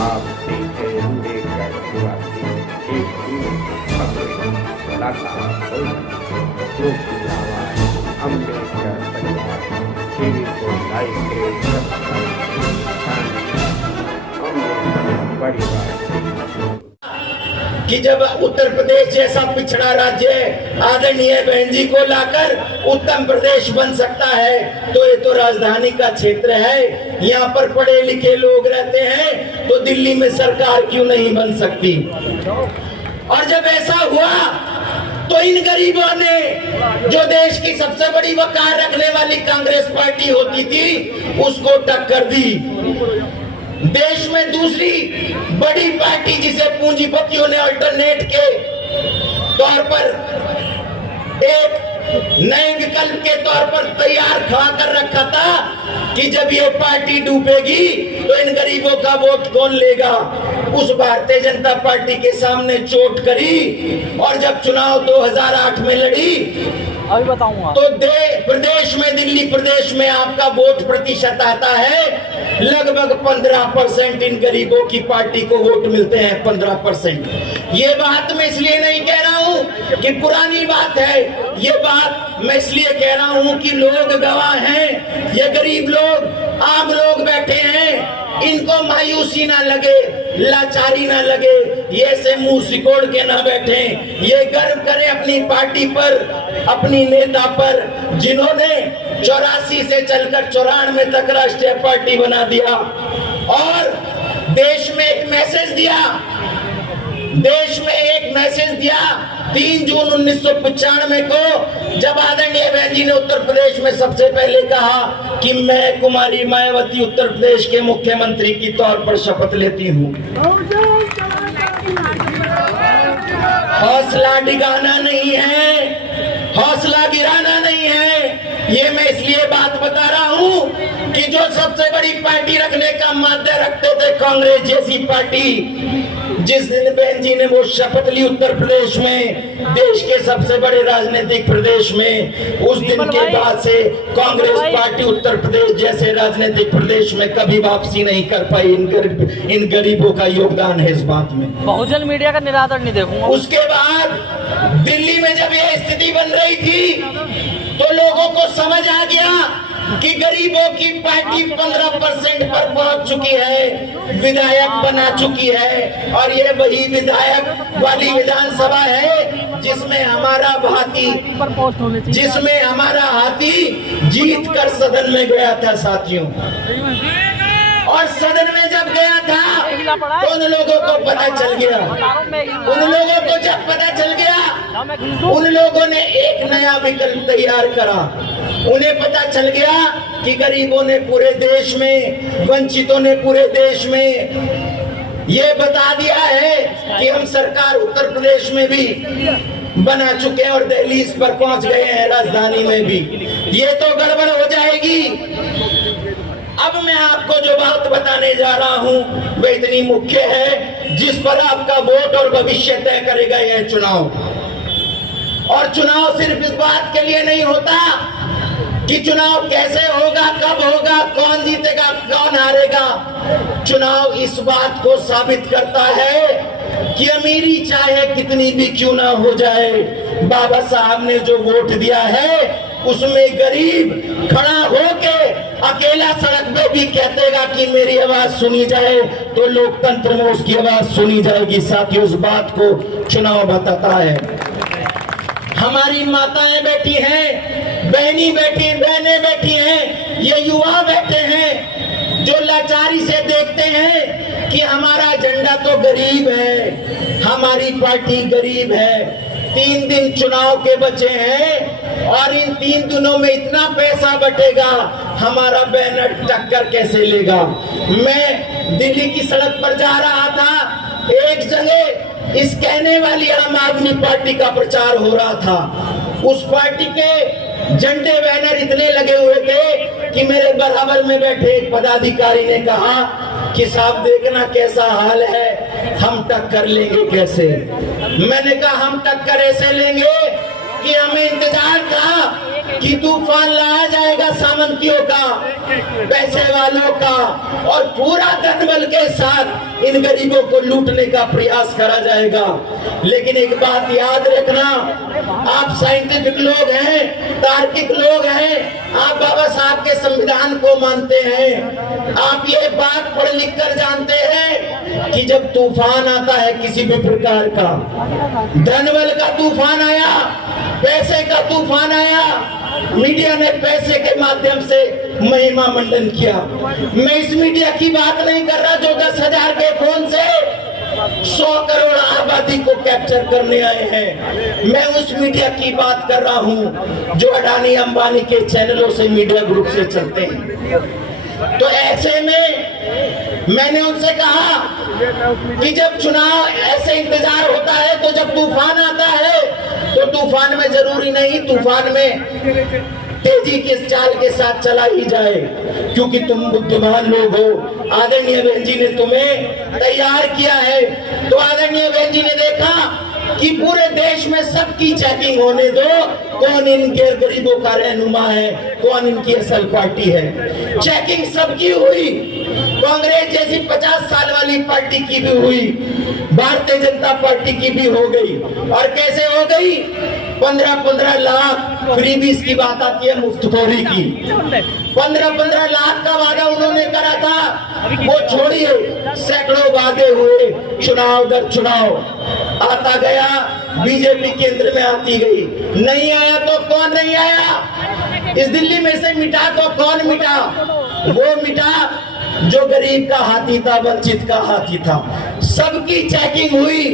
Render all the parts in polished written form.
आप सीधे अम्बेडकर निवासी एक कलाकार जो की आवाज अम्बेडकर परिवार टीवी को लाइव के अम्बेडकर परिवार कि जब उत्तर प्रदेश जैसा पिछड़ा राज्य आदरणीय बहन जी को लाकर उत्तम प्रदेश बन सकता है तो ये तो राजधानी का क्षेत्र है, यहाँ पर पढ़े लिखे लोग रहते हैं, तो दिल्ली में सरकार क्यों नहीं बन सकती। और जब ऐसा हुआ तो इन गरीबों ने, जो देश की सबसे बड़ी वकार रखने वाली कांग्रेस पार्टी होती थी, उसको टक्कर दी। देश में दूसरी बड़ी पार्टी जिसे पूंजीपतियों ने अल्टरनेट के तौर पर एक नए विकल्प के तौर पर तैयार खड़ा कर रखा था कि जब ये पार्टी डूबेगी तो इन गरीबों का वोट कौन लेगा। उस भारतीय जनता पार्टी के सामने चोट करी और जब चुनाव 2008 में लड़ी अभी बताऊंगा तो प्रदेश में, दिल्ली प्रदेश में आपका वोट प्रतिशत आता है लगभग 15%। इन गरीबों की पार्टी को वोट मिलते हैं 15%। ये बात मैं इसलिए नहीं कह रहा हूँ कि पुरानी बात है, ये बात मैं इसलिए कह रहा हूँ कि लोग गवाह हैं। ये गरीब लोग, आम लोग बैठे हैं, इनको मायूसी ना लगे, लाचारी ना लगे, ये से मुंह सिकोड़ के ना बैठे, ये गर्व करें अपनी पार्टी पर, अपनी नेता पर, जिन्होंने 84 से चलकर 94 तक राष्ट्रीय पार्टी बना दिया और देश में एक मैसेज दिया, 3 जून 1995 को जब आदरणीय बहन जी ने उत्तर प्रदेश में सबसे पहले कहा कि मैं कुमारी मायावती उत्तर प्रदेश के मुख्यमंत्री की तौर पर शपथ लेती हूँ। हौसला डिगाना नहीं है, हौसला गिराना नहीं है। ये मैं इसलिए बात बता रहा हूँ कि जो सबसे बड़ी पार्टी रखने का माध्य रखते थे कांग्रेस जैसी पार्टी, जिस दिन बहन जी ने वो शपथ ली उत्तर प्रदेश में, देश के सबसे बड़े राजनीतिक प्रदेश में, उस दिन के बाद से कांग्रेस पार्टी उत्तर प्रदेश जैसे राजनीतिक प्रदेश में कभी वापसी नहीं कर पाई। इन गरीबों का योगदान है इस बात में। बहुजन मीडिया का निरादर नहीं देखूंगा। उसके बाद दिल्ली में जब यह स्थिति बन रही थी तो लोगों को समझ आ गया कि गरीबों की पार्टी 15% पर पहुंच चुकी है, विधायक बना चुकी है और ये वही विधायक वाली विधानसभा है जिसमें हमारा हाथी जीत कर सदन में गया था साथियों। और सदन में जब गया था तो उन लोगों को पता चल गया, उन लोगों ने एक नया विकल्प तैयार करा। उन्हें पता चल गया कि गरीबों ने पूरे देश में, वंचितों ने पूरे देश में ये बता दिया है कि हम सरकार उत्तर प्रदेश में भी बना चुके हैं और दहलीज पर पहुंच गए हैं, राजधानी में भी। ये तो गड़बड़ हो जाएगी। अब मैं आपको जो बात बताने जा रहा हूं वह इतनी मुख्य है जिस पर आपका वोट और भविष्य तय करेगा यह चुनाव। और चुनाव सिर्फ इस बात के लिए नहीं होता कि चुनाव कैसे होगा, कब होगा, कौन जीतेगा, कौन हारेगा। चुनाव इस बात को साबित करता है कि अमीरी चाहे कितनी भी क्यों ना हो जाए, बाबा साहब ने जो वोट दिया है उसमें गरीब खड़ा होके अकेला सड़क पे भी कहतेगा कि मेरी आवाज सुनी जाए, तो लोकतंत्र में उसकी आवाज सुनी जाएगी। साथियों, उस बात को चुनाव बताता है। हमारी माताएं बैठी हैं, बहनें बैठी हैं, ये युवा बैठे हैं जो लाचारी से देखते हैं कि हमारा झंडा तो गरीब है, हमारी पार्टी गरीब है। 3 दिन चुनाव के बचे हैं और इन 3 दिनों में इतना पैसा बटेगा, हमारा बैनर टक्कर कैसे लेगा। मैं दिल्ली की सड़क पर जा रहा था, एक जगह इस कहने वाली आम आदमी पार्टी का प्रचार हो रहा था। उस पार्टी के झंडे बैनर इतने लगे हुए थे कि मेरे बराबर में बैठे एक पदाधिकारी ने कहा कि साहब देखना कैसा हाल है, हम टक्कर लेंगे कैसे। मैंने कहा हम टक्कर ऐसे लेंगे कि हमें इंतजार था कि तूफान लाया जाएगा सामंतियों का, पैसे वालों का, और पूरा धनबल के साथ इन गरीबों को लूटने का प्रयास करा जाएगा। लेकिन एक बात याद रखना, आप साइंटिफिक लोग हैं, तार्किक लोग हैं, आप बाबा साहब के संविधान को मानते हैं, आप ये बात पढ़ लिख कर जानते हैं कि जब तूफान आता है किसी भी प्रकार का, धनबल का तूफान आया, पैसे का तूफान आया, मीडिया ने पैसे के माध्यम से महिमा मंडन किया। मैं इस मीडिया की बात नहीं कर रहा जो 10,000 के फोन से 100 करोड़ आबादी को कैप्चर करने आए हैं। मैं उस मीडिया की बात कर रहा हूं जो अडानी अंबानी के चैनलों से, मीडिया ग्रुप से चलते हैं। तो ऐसे में मैंने उनसे कहा कि जब चुनाव ऐसे इंतजार होता है, तो जब तूफान आता है तो तूफान में जरूरी नहीं तूफान में तेजी के चाल के साथ चला ही जाए, क्योंकि तुम बुद्धिमान लोग हो। आदरणीय बहन जी ने तुम्हें तैयार किया है, तो आदरणीय बहन जी ने देखा कि पूरे देश में सबकी चेकिंग होने दो, कौन इन गरीबों का रहनुमा है, कौन इनकी असल पार्टी है। चेकिंग सबकी हुई, कांग्रेस जैसी 50 साल वाली पार्टी की भी हुई, भारतीय जनता पार्टी की भी हो गई। और कैसे हो गई? 15-15 लाख फ्रीबीज की बात आती है, मुफ्तखोरी की। 15-15 लाख का वादा उन्होंने करा था, वो छोड़िए, सैकड़ों वादे हुए, चुनाव दर चुनाव आता गया, बीजेपी केंद्र में आती गई। नहीं आया तो कौन नहीं आया? इस दिल्ली में से मिटा तो कौन मिटा? वो मिटा जो गरीब का हाथी था, वंचित का हाथी था। सबकी चेकिंग हुई,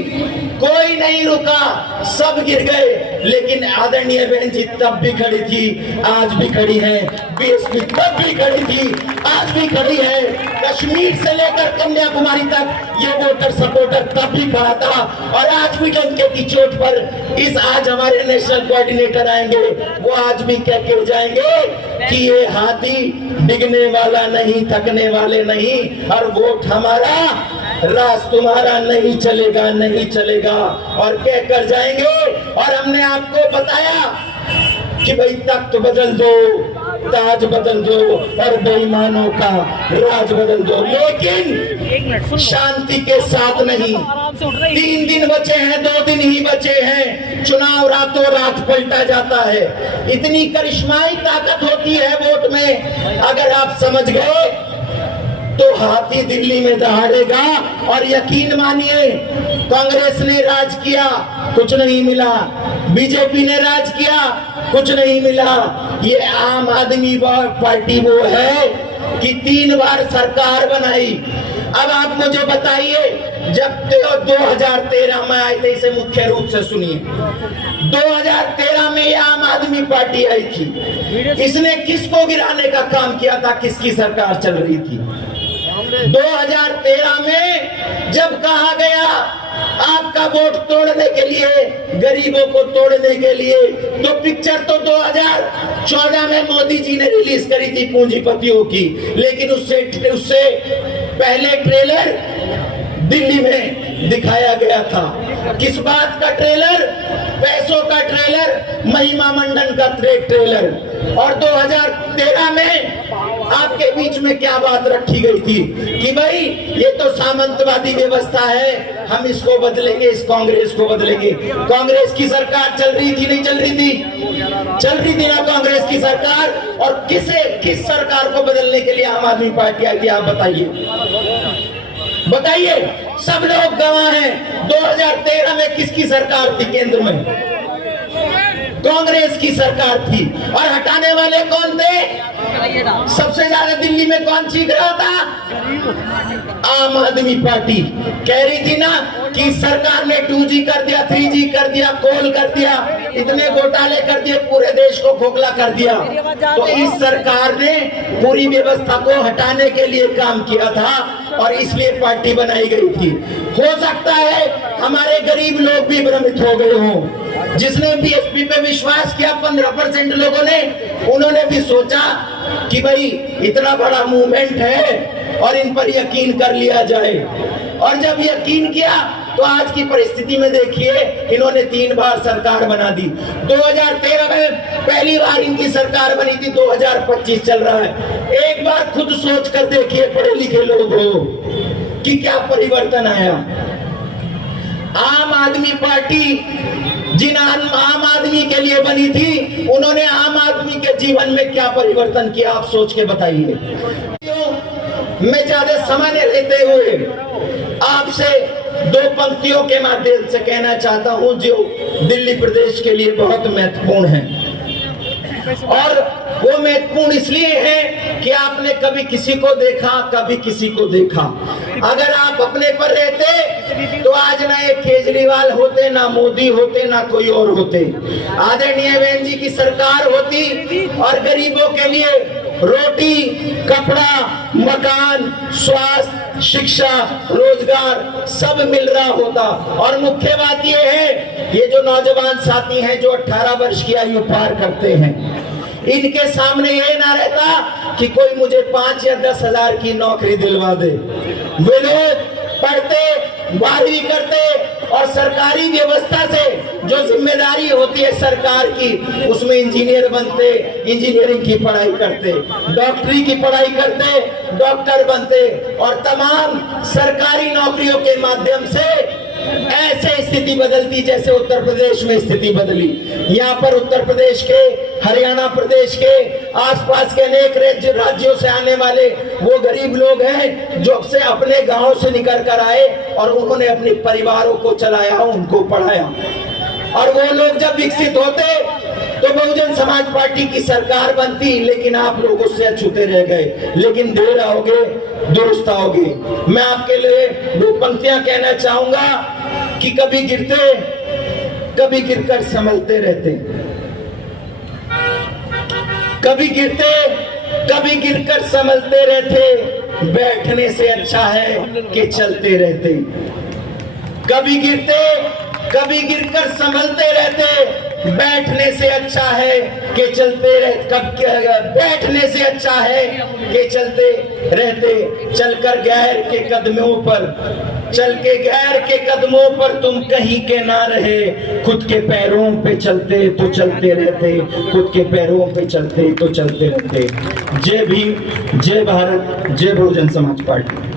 कोई नहीं रुका, सब गिर गए। लेकिन आदरणीय बहन जी तब भी खड़ी थी, आज भी खड़ी है। बीएसपी तब भी खड़ी थी, आज भी खड़ी है। कश्मीर से लेकर कन्याकुमारी तक ये वोटर सपोर्टर तब भी खड़ा था, और आज भी डंके की चोट पर इस आज हमारे नेशनल कोऑर्डिनेटर आएंगे, वो आज भी कह के जाएंगे कि ये हाथी डिगने वाला नहीं, थकने वाले नहीं, और वोट हमारा, राज तुम्हारा नहीं चलेगा, नहीं चलेगा, और कह कर जाएंगे। और हमने आपको बताया कि भाई तख्त बदल दो, ताज बदल दो, और बेईमानों का राज बदल दो, लेकिन शांति के साथ नहीं। 3 दिन बचे हैं, 2 दिन ही बचे हैं, चुनाव रातों रात पलटा जाता है। इतनी करिश्माई ताकत होती है वोट में, अगर आप समझ गए तो हाथी दिल्ली में दहाड़ेगा। और यकीन मानिए, कांग्रेस ने राज किया, कुछ नहीं मिला, बीजेपी ने राज किया, कुछ नहीं मिला। ये आम आदमी पार्टी वो है कि 3 बार सरकार बनाई। अब आप मुझे बताइए, जब 2013 में आए थे, इसे मुख्य रूप से सुनिए, 2013 में ये आम आदमी पार्टी आई थी, इसने किसको गिराने का काम किया था? किसकी सरकार चल रही थी? 2013 में जब कहा गया आपका वोट तोड़ने के लिए, गरीबों को तोड़ने के लिए, तो पिक्चर तो 2014 में मोदी जी ने रिलीज करी थी पूंजीपतियों की, लेकिन उससे पहले ट्रेलर दिल्ली में दिखाया गया था। किस बात का ट्रेलर? पैसों का ट्रेलर, महिमा मंडन का ट्रेलर। और 2013 में आपके बीच में क्या बात रखी गई थी कि भाई ये तो सामंतवादी व्यवस्था है, हम इसको बदलेंगे, इस कांग्रेस को बदलेंगे। कांग्रेस की सरकार चल रही थी, नहीं चल रही थी? चल रही थी ना कांग्रेस की सरकार। और किस सरकार को बदलने के लिए आम आदमी पार्टी आई थी? आप बताइए, सब लोग गवाह हैं। 2013 में किसकी सरकार थी केंद्र में? कांग्रेस की सरकार थी। और हटाने वाले कौन थे? सबसे ज्यादा दिल्ली में कौन चीख रहा था? आम आदमी पार्टी कह रही थी ना कि सरकार ने 2G कर दिया, 3G कर दिया, कोल कर दिया, इतने घोटाले कर दिए, पूरे देश को खोखला कर दिया। तो इस सरकार ने पूरी व्यवस्था को हटाने के लिए काम किया था, और इसलिए पार्टी बनाई गई थी। हो सकता है हमारे गरीब लोग भी भ्रमित हो गए हों। जिसने बीएसपी पे विश्वास किया 15% लोगों ने, उन्होंने भी सोचा कि भाई इतना बड़ा मूवमेंट है और इन पर यकीन कर लिया जाए। और जब यकीन किया तो आज की परिस्थिति में देखिए इन्होंने 3 बार सरकार बना दी। 2013 में पहली बार इनकी सरकार बनी थी, 2025 चल रहा है। एक बार खुद सोच कर देखिए पढ़े लिखे लोग हो कि क्या परिवर्तन आया। आम आदमी पार्टी जिन आम आदमी के लिए बनी थी, उन्होंने आम आदमी के जीवन में क्या परिवर्तन किया, आप सोच के बताइए। मैं ज्यादा समय नहीं लेते हुए आपसे 2 पंक्तियों के माध्यम से कहना चाहता हूं जो दिल्ली प्रदेश के लिए बहुत महत्वपूर्ण है। और वो महत्वपूर्ण इसलिए है कि आपने कभी किसी को देखा, कभी किसी को देखा। अगर आप अपने पर रहते तो आज ना एक केजरीवाल होते, ना मोदी होते, ना कोई और होते। आदरणीय बहन जी की सरकार होती और गरीबों के लिए रोटी, कपड़ा, मकान, स्वास्थ्य, शिक्षा, रोजगार सब मिल रहा होता। और मुख्य बात यह है, ये जो नौजवान साथी हैं जो 18 वर्ष की आयु पार करते हैं, इनके सामने ये ना रहता कि कोई मुझे 5 या 10 हजार की नौकरी दिलवा दे। वे लोग पढ़ते, 12वीं करते और सरकारी व्यवस्था से जो जिम्मेदारी होती है सरकार की, उसमें इंजीनियर बनते, इंजीनियरिंग की पढ़ाई करते, डॉक्टरी की पढ़ाई करते, डॉक्टर बनते और तमाम सरकारी नौकरियों के माध्यम से ऐसे स्थिति बदलती जैसे उत्तर प्रदेश में स्थिति बदली। यहाँ पर उत्तर प्रदेश के, हरियाणा प्रदेश के, आसपास के अनेक राज्यों से आने वाले वो गरीब लोग हैं जो से अपने गांव से निकल कर आए और उन्होंने अपने परिवारों को चलाया, उनको पढ़ाया। और वो लोग जब विकसित होते तो बहुजन समाज पार्टी की सरकार बनती, लेकिन आप लोग उससे अछूते रह गए। लेकिन देर आओगे दुरुस्त आओगे। मैं आपके लिए 2 पंक्तियां कहना चाहूंगा कि कभी गिरते, कभी गिरकर संभलते रहते, कभी गिरते, कभी गिरकर संभलते रहते, बैठने से अच्छा है कि चलते रहते। कभी गिरते, कभी गिरकर संभलते रहते, बैठने से अच्छा है कि चलते रहते। बैठने से अच्छा है कि चलते रहते। चलकर गैर के कदमों पर, चल के गैर के कदमों पर तुम कहीं के ना रहे, खुद के पैरों पे चलते तो चलते रहते, खुद के पैरों पे चलते तो चलते रहते। जय भीम, जय भारत, जय बहुजन समाज पार्टी।